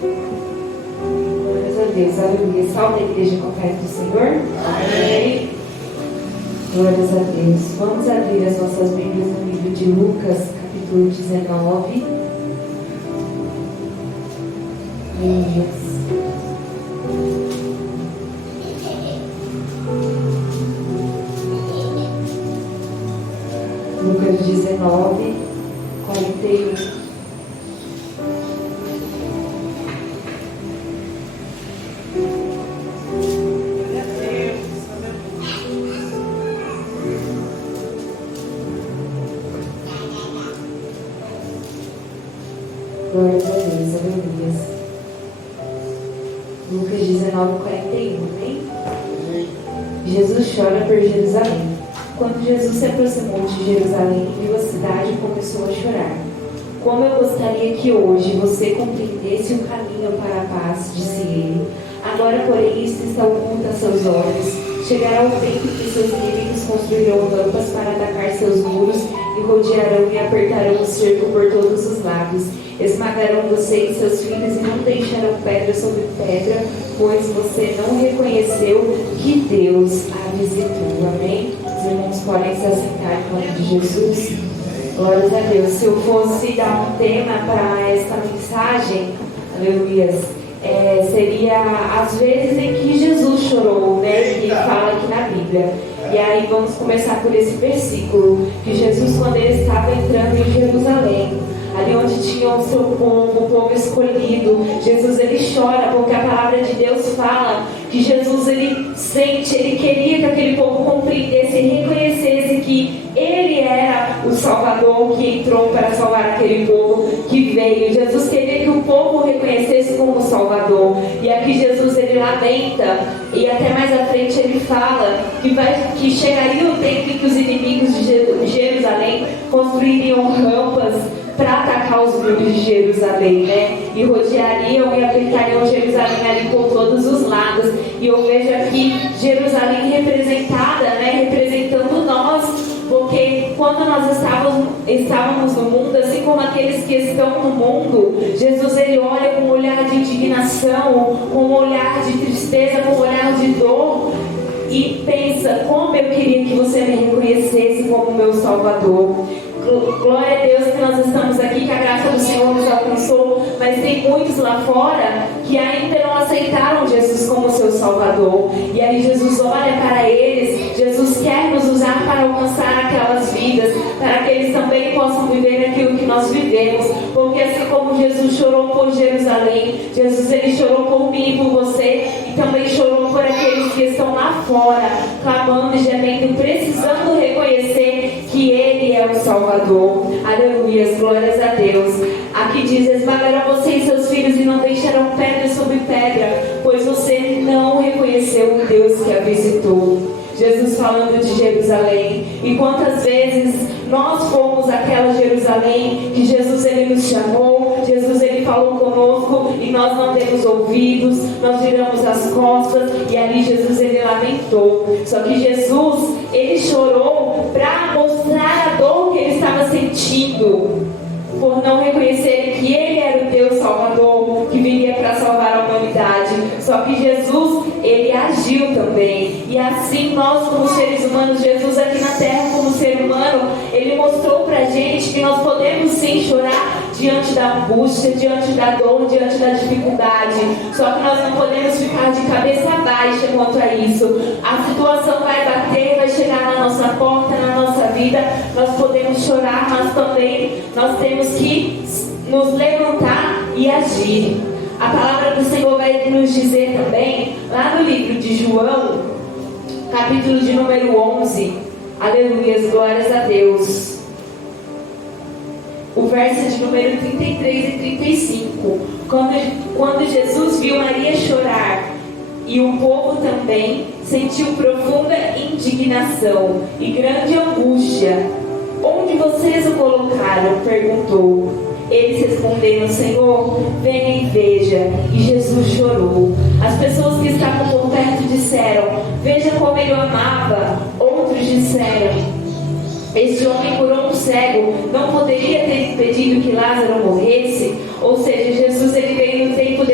Glórias a Deus, aleluia. Salve a igreja com a paz do Senhor. Amém. Glórias a Deus. Vamos abrir as nossas Bíblias no livro de Lucas, capítulo 19. Lucas 19, 41. Glórias a Deus, aleluia. Lucas 19, 41, amém? Jesus chora por Jerusalém. Quando Jesus se aproximou de Jerusalém e viu a cidade, começou a chorar. Como eu gostaria que hoje você compreendesse o caminho para a paz, disse ele. Agora, porém, isso está oculto a seus olhos. Chegará o tempo que seus inimigos construirão rampas para atacar seus muros e rodearão e apertarão o cerco por todos os lados. Esmagarão você e seus filhos e não deixarão pedra sobre pedra, pois você não reconheceu que Deus a visitou. Amém? Os irmãos podem se assentar em nome de Jesus. Glórias a Deus. Se eu fosse dar um tema para esta mensagem, aleluias, seria as vezes em que Jesus chorou, né? Que fala aqui na Bíblia. E aí vamos começar por esse versículo, que Jesus, quando ele estava entrando em Jerusalém, ali onde tinha o seu povo, o povo escolhido, Jesus ele chora, porque a palavra de Deus fala que Jesus ele sente, ele queria que aquele povo compreendesse e reconhecesse que ele era o Salvador que entrou para salvar aquele povo que veio. Jesus queria que o povo reconhecesse como Salvador. E aqui Jesus ele lamenta, e até mais à frente ele fala que chegaria o tempo em que os inimigos de Jerusalém construiriam rampas para atacar os muros de Jerusalém, né? E rodeariam e apertariam Jerusalém ali por todos os lados. E eu vejo aqui Jerusalém representada, né? Representando nós, porque quando nós estávamos no mundo, assim como aqueles que estão no mundo, Jesus ele olha com um olhar de indignação, com um olhar de tristeza, com um olhar de dor, e pensa: como eu queria que você me reconhecesse como meu Salvador. Glória a Deus que nós estamos aqui, que a graça do Senhor nos alcançou, mas tem muitos lá fora que ainda não aceitaram Jesus como seu Salvador. E aí Jesus olha para eles, Jesus quer nos usar para alcançar aquelas vidas, para que eles também possam viver aquilo que nós vivemos. Porque assim como Jesus chorou por Jerusalém, Jesus ele chorou por mim e por você, e também chorou por aqueles que estão lá fora, clamando e gemendo, precisando reconhecer que Ele é o Salvador. Aleluia, glórias a Deus. Aqui diz: esmagarão você e seus filhos e não deixarão pedra sobre pedra, pois você não reconheceu o Deus que a visitou. Jesus falando de Jerusalém. E quantas vezes nós fomos àquela Jerusalém que Jesus ele nos chamou, Jesus ele falou conosco e nós não demos ouvidos, nós viramos as costas, e ali Jesus ele lamentou. Só que Jesus ele chorou para mostrar a dor que ele estava sentindo por não reconhecer que ele era o Deus Salvador que viria para salvar a humanidade. Só que Jesus ele agiu também, e assim nós como seres humanos, Jesus aqui na terra como ser humano, ele mostrou pra gente que nós podemos sim chorar diante da angústia, diante da dor, diante da dificuldade. Só que nós não podemos ficar de cabeça baixa quanto a isso. A situação vai bater, vai chegar na nossa porta, na nossa vida. Nós podemos chorar, mas também nós temos que nos levantar e agir. A palavra do Senhor vai nos dizer também, lá no livro de João, capítulo de número 11, aleluias, glórias a Deus, o verso de número 33 e 35, quando Jesus viu Maria chorar e o povo também, sentiu profunda indignação e grande angústia. Onde vocês o colocaram? Perguntou. Eles responderam: Senhor, venha e veja. E Jesus chorou. As pessoas que estavam por perto disseram: veja como ele o amava. Outros disseram: este homem curou um cego, não poderia ter impedido que Lázaro morresse? Ou seja, Jesus ele veio no tempo de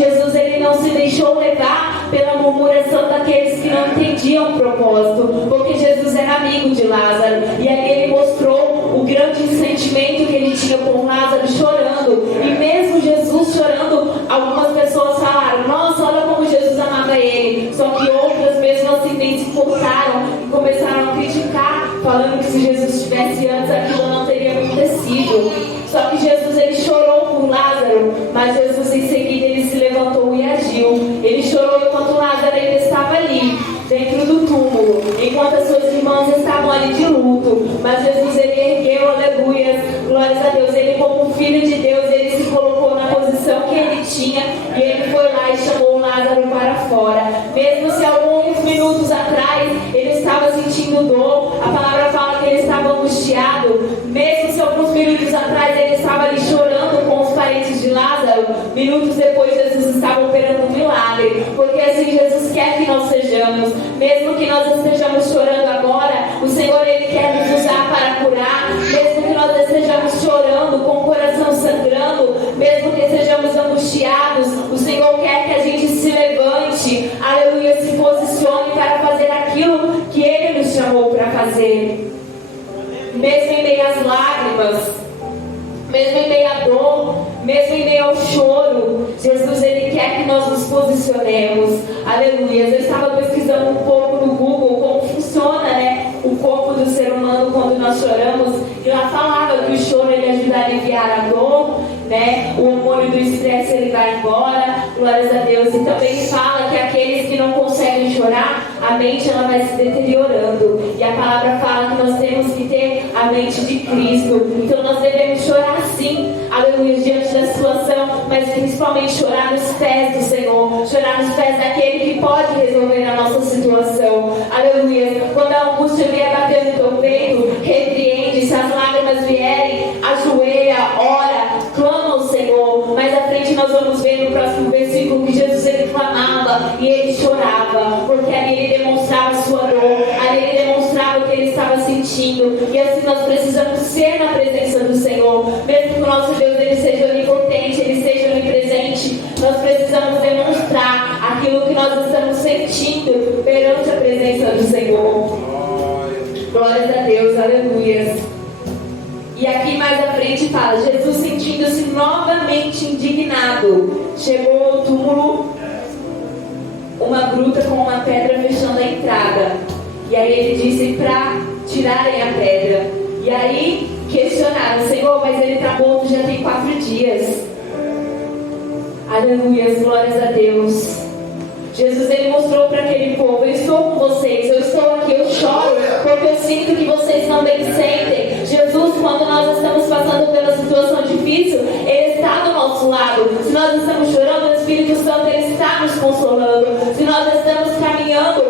Jesus ele não se deixou levar pela murmuração daqueles que não entendiam o propósito, porque Jesus era amigo de Lázaro, e aí ele mostrou o grande sentimento que ele tinha por Lázaro chorando. E mesmo Jesus chorando, algumas pessoas falaram: nossa, olha como Jesus amava ele. Só que outras mesmo assim nem se importaram e começaram a criticar, falando que se Jesus estivesse antes, aquilo não teria acontecido. Só que Jesus ele chorou por Lázaro, mas Jesus em seguida ele se levantou e agiu. Ele chorou enquanto Lázaro ainda estava ali, dentro do túmulo, enquanto as suas irmãs estavam ali de luto. Mas Jesus ele ergueu, aleluias, glórias a Deus. Ele, como filho de Deus, ele se colocou na posição que ele tinha, e ele foi lá e chamou Lázaro para fora. Mesmo se alguns minutos atrás ele estava sentindo dor, a palavra fala que ele estava angustiado. Mesmo se alguns minutos atrás ele estava ali chorando com os parentes de Lázaro, minutos depois Jesus estava operando um milagre, porque assim Jesus quer que nós sejamos. Mesmo que nós estejamos chorando agora, o Senhor ele quer nos usar para curar. Mesmo que nós estejamos chorando com o coração sangrando, mesmo que estejamos angustiados, o Senhor quer que a gente se levante, aleluia, se posicione para fazer aquilo que Ele nos chamou para fazer. Mesmo em meio às lágrimas, mesmo em meio à dor, mesmo em meio ao choro, Jesus ele quer que nós nos posicionemos. Aleluia. Eu estava pesquisando um pouco no Google como funciona, né, o corpo do ser humano quando nós choramos, e lá falava que o choro ele ajuda a aliviar a dor, né, o hormônio do estresse ele vai embora, glórias a Deus. E também fala que aqueles que não conseguem chorar, a mente ela vai se deteriorando, e a palavra fala que nós temos que ter a mente de Cristo. Então nós devemos chorar sim, aleluia, diante da situação, mas principalmente chorar nos pés do Senhor, chorar nos pés daquele que pode resolver a nossa situação, aleluia. Quando a angústia vier bater no teu peito, repreende. Se as lágrimas vierem, ajoelha, ora, clama ao Senhor. Mais à frente nós vamos ver no próximo versículo que Jesus ele clamava e ele chorava, porque ali ele demonstrava a sua dor, ali ele demonstrava o que ele estava sentindo. E assim nós precisamos ser na presença do Senhor. Mesmo que o nosso Deus ele seja onipotente, ele seja onipresente, nós precisamos demonstrar aquilo que nós estamos sentindo perante a presença do Senhor. Glórias a Deus, aleluia. E aqui mais à frente fala: Jesus, sentindo-se novamente indignado, chegou ao túmulo, uma gruta com uma pedra fechando a entrada. E aí ele disse para tirarem a pedra. E aí questionaram: Senhor, mas ele está morto já tem 4 dias. Aleluia, glórias a Deus. Jesus ele mostrou para aquele povo: eu estou com vocês, eu estou aqui, eu choro porque eu sinto que vocês também sentem. Jesus, quando nós estamos passando pela situação difícil, ele está do nosso lado. Se nós estamos chorando, o Espírito Santo ele está nos consolando. Se nós estamos caminhando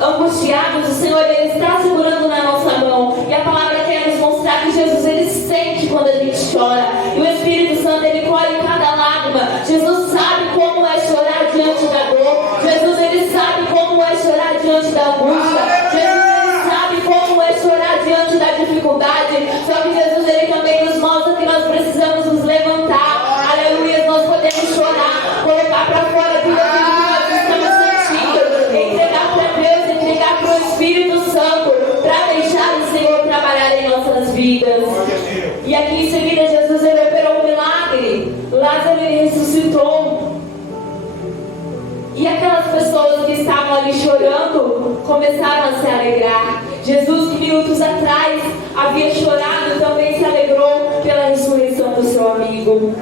angustiados, o Senhor ele está segurando na nossa mão. E a palavra quer nos mostrar que Jesus ele sente quando a gente chora, e o Espírito Santo ele colhe cada lágrima. Jesus sabe como é chorar diante da dor. Jesus ele sabe como é chorar diante da angústia. Jesus ele sabe como é chorar diante da dificuldade. Só que Jesus ele também nos mostra que nós precisamos nos levantar. Aleluia, nós podemos chorar, colocar para fora tudo aquilo que nós estamos sentindo, entregar para Deus, entregar para o Espírito Santo, para deixar o Senhor trabalhar em nossas vidas. E aqui em seguida Jesus ele operou um milagre. Lázaro ele ressuscitou. E aquelas pessoas que estavam ali chorando começaram a se alegrar. Jesus, que minutos atrás havia chorado, também se alegrou pela ressurreição do seu amigo.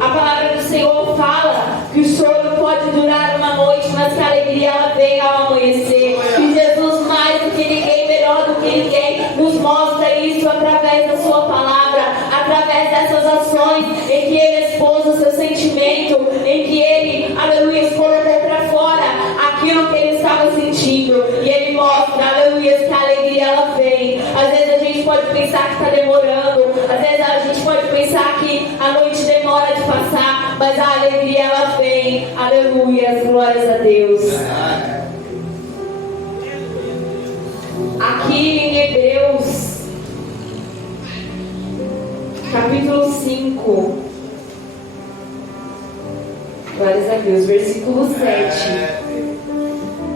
A palavra do Senhor fala que o choro pode durar uma noite, mas que a alegria ela vem ao amanhecer. E Jesus, mais do que ninguém, melhor do que ninguém, nos mostra isso através da sua palavra, através dessas ações em que ele expôs o seu sentimento, em que ele, aleluia, colocou para fora aquilo que ele estava sentindo. E ele mostra, aleluia, que a alegria ela vem. Às vezes a gente pode pensar que está demorando, às vezes a gente pode pensar que a noite demora de passar, mas a alegria ela vem. Aleluia, glórias a Deus. Aqui em Hebreus capítulo 5, glórias Deus. Versículo 7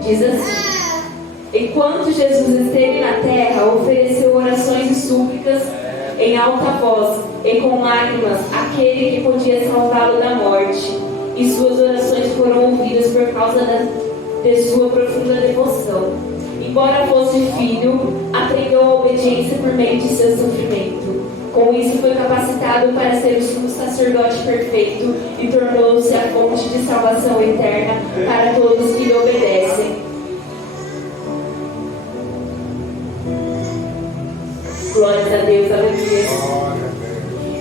diz assim: enquanto Jesus esteve na terra, ofereceu orações e súplicas em alta voz e com lágrimas àquele que podia salvá-lo da morte. E suas orações foram ouvidas por causa de sua profunda devoção. Embora fosse filho, aprendeu a obediência por meio de seu sofrimento. Com isso foi capacitado para ser o sumo sacerdote perfeito e tornou-se a fonte de salvação eterna para todos que lhe obedecem. Glórias a Deus, aleluia.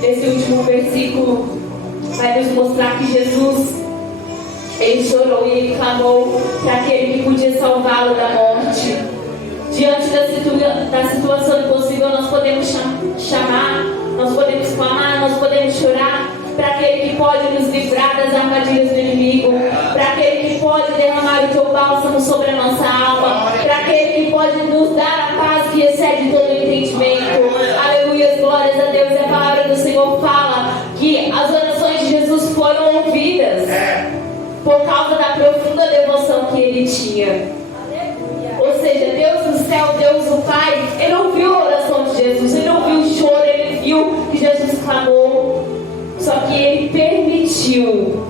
Esse último versículo vai nos mostrar que Jesus, ele chorou e ele clamou para aquele que podia salvá-lo da morte. Diante da situação impossível, nós podemos chamar, nós podemos clamar, nós podemos chorar para aquele que pode nos livrar das armadilhas do inimigo, para aquele que pode derramar o teu bálsamo sobre a nossa alma, para aquele que pode nos dar a paz que excede todo o entendimento. Aleluia, glórias a Deus. A palavra do Senhor fala que as orações de Jesus foram ouvidas por causa da profunda devoção que ele tinha. Ou seja, Deus do céu, Deus do Pai, ele ouviu a oração de Jesus, ele ouviu o choro, ele viu que Jesus clamou. Só que ele permitiu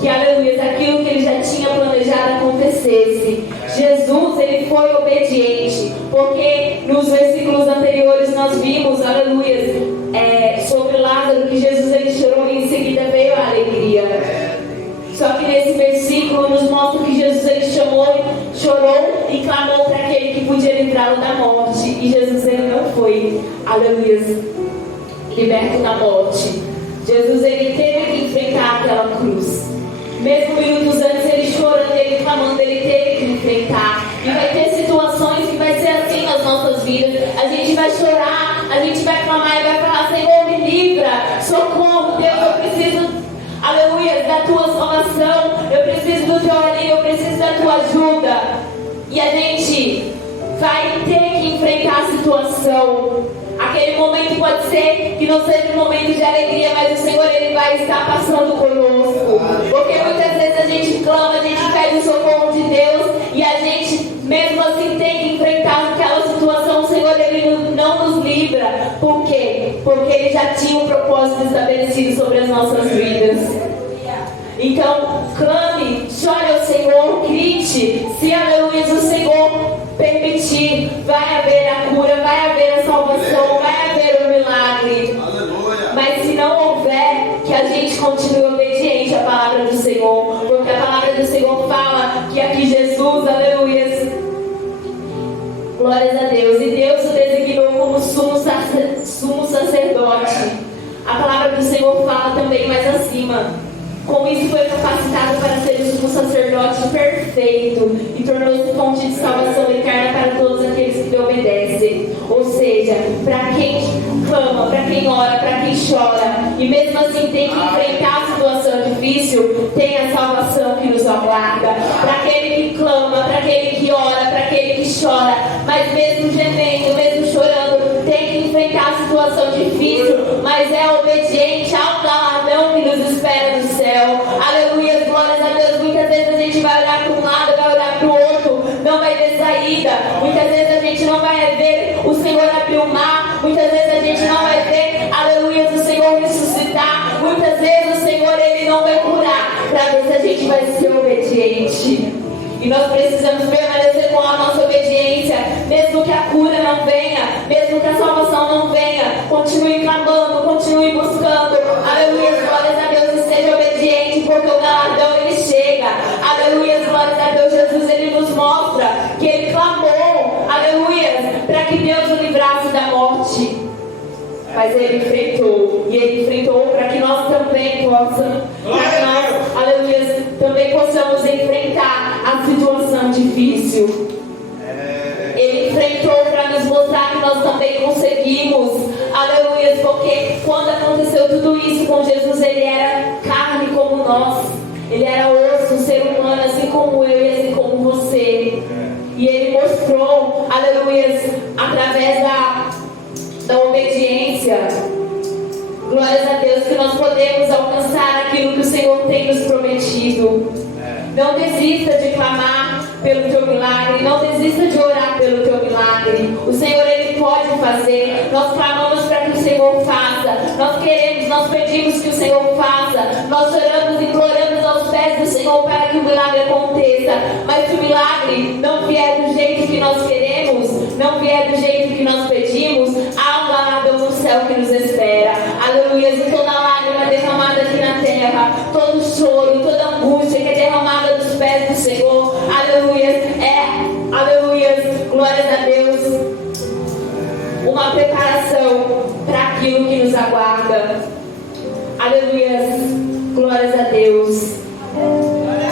que, aleluia, aquilo que ele já tinha planejado acontecesse. Jesus, ele foi obediente, porque nos versículos anteriores nós vimos, aleluia, sobre Lázaro, que Jesus ele chorou e em seguida veio a alegria. Só que nesse versículo nos mostra que Jesus ele chorou e clamou para aquele que podia livrá-lo da morte. E Jesus ele não foi, aleluia, liberto da morte. Jesus ele teve que enfrentar aquela cruz. Mesmo minutos antes ele chorando, ele clamando, ele teve que enfrentar. E vai ter situações que vai ser assim nas nossas vidas. A gente vai chorar, a gente vai clamar e vai falar: Senhor, me livra, socorro, Deus, eu preciso, aleluia, da tua salvação, eu preciso do teu alívio, eu preciso da tua ajuda. E a gente vai ter que enfrentar a situação. Aquele momento pode ser que não seja um momento de alegria, mas o Senhor ele vai estar passando conosco. Porque muitas vezes a gente clama, a gente pede o socorro de Deus e a gente mesmo assim tem que enfrentar aquela situação. O Senhor ele não nos livra. Por quê? Porque ele já tinha um propósito estabelecido sobre as nossas vidas. Então, clame, chore ao Senhor, grite. Se, aleluia, o Senhor permitir, vai haver a cura, vai haver a salvação, vai haver o milagre. Aleluia. Mas se não houver, que a gente continue obediente à palavra do Senhor. Porque a palavra do Senhor fala que aqui Jesus, aleluia, glórias a Deus, e Deus o designou como sumo sacerdote. A palavra do Senhor fala também mais acima: com isso foi capacitado para ser o sumo sacerdote perfeito e tornou-se fonte de salvação eterna para todos aqueles que lhe obedecem. Ou seja, para quem clama, para quem ora, para quem chora e mesmo assim tem que enfrentar a situação difícil, tem a salvação que nos aguarda. Para aquele que clama, para aquele que ora, para aquele que chora, mas mesmo gemendo, mesmo chorando, tem que enfrentar a situação difícil, mas é obediente ao galardão que nos espera do céu. Aleluia, glórias a Deus. Muitas vezes a gente vai olhar para um lado, vai olhar para o outro, não vai ter saída. Muitas vezes a gente não vai ver o Senhor abrir o mar. Muitas vezes a gente não vai ver, aleluia, o Senhor ressuscitar. Muitas vezes o Senhor ele não vai curar, para ver se a gente vai ser obediente. E nós precisamos permanecer com a nossa obediência, mesmo que a cura não venha, mesmo que a salvação não venha. Continue clamando, continue buscando. Aleluia, glórias a Deus, e seja obediente, porque o galardão ele chega. Aleluia, glórias a Deus. Jesus ele nos mostra que ele clamou, aleluia, para que Deus o livrasse da morte. Mas ele enfrentou, e ele enfrentou para que nós também possamos, aleluia, também possamos enfrentar a situação difícil. Ele enfrentou para nos mostrar que nós também conseguimos, aleluia, porque quando aconteceu tudo isso com Jesus, ele era carne como nós, ele era osso, um ser humano, assim como eu e assim como você. E ele mostrou, aleluia, através da obediência, glórias a Deus, que nós podemos alcançar aquilo que o Senhor tem nos prometido. Não desista de clamar pelo teu milagre. Não desista de orar pelo teu milagre. O Senhor, Ele pode fazer. Nós clamamos para que o Senhor faça. Nós queremos, nós pedimos que o Senhor faça. Nós oramos e imploramos aos pés do Senhor para que o milagre aconteça. Mas se o milagre não vier do jeito que nós queremos, não vier do jeito que nós pedimos, há um galardão no céu que nos espera. Aleluia. E toda lágrima derramada aqui na terra, todo choro, toda angústia que é derramada dos pés do Senhor, aleluia, aleluia, glórias a Deus, uma preparação para aquilo que nos aguarda. Aleluia, glórias a Deus.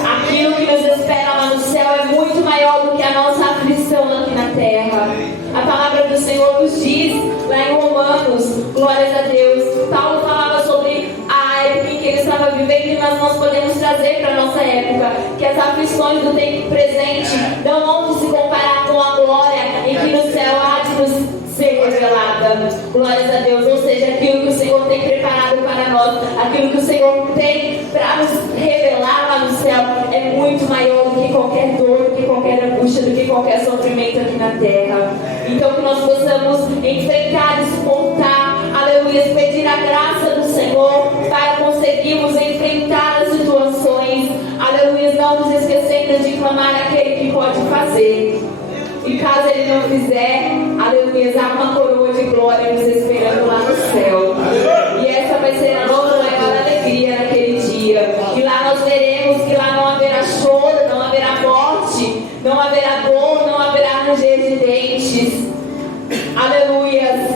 Aquilo que nos espera lá no céu é muito maior do que a nossa aflição aqui na terra. A palavra do Senhor nos diz lá em Romanos, glórias a Deus, Paulo falava sobre a época em que ele estava vivendo, e nós podemos trazer para a nossa época que as aflições do tempo presente não vão se comparar com a glória em que no céu há de nos ser revelada. Glórias a Deus. Ou seja, aquilo que o Senhor tem preparado para nós, aquilo que o Senhor tem para nos revelar lá no céu é muito maior do que qualquer dor, do que qualquer angústia, do que qualquer sofrimento aqui na terra. Então que nós possamos enfrentar e suportar, aleluia, pedir a graça do Senhor para conseguirmos enfrentar as situações, aleluia, não nos esquecendo de clamar aquele que pode fazer. E caso Ele não fizer, aleluia, há uma coroa de glória nos esperando lá no céu. E essa vai ser a nossa maior alegria naquele dia. E lá nós veremos que lá não haverá choro, não haverá morte, não haverá dor, não haverá ranger de dentes. Aleluia.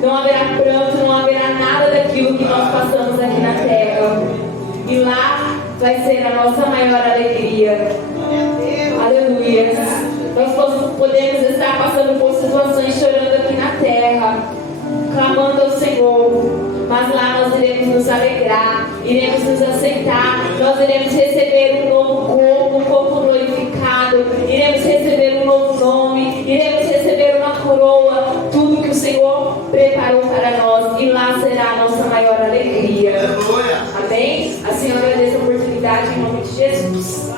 Não haverá pranto, não haverá nada daquilo que nós passamos aqui na terra. E lá vai ser a nossa maior alegria. Aleluia. Nós podemos estar passando por situações chorando aqui na terra, clamando ao Senhor, mas lá nós iremos nos alegrar, iremos nos aceitar, nós iremos receber um novo corpo, um corpo glorificado, iremos receber um novo nome, iremos receber uma coroa, tudo que o Senhor preparou para nós, e lá será a nossa maior alegria. Amém? Assim eu agradeço a oportunidade em nome de Jesus.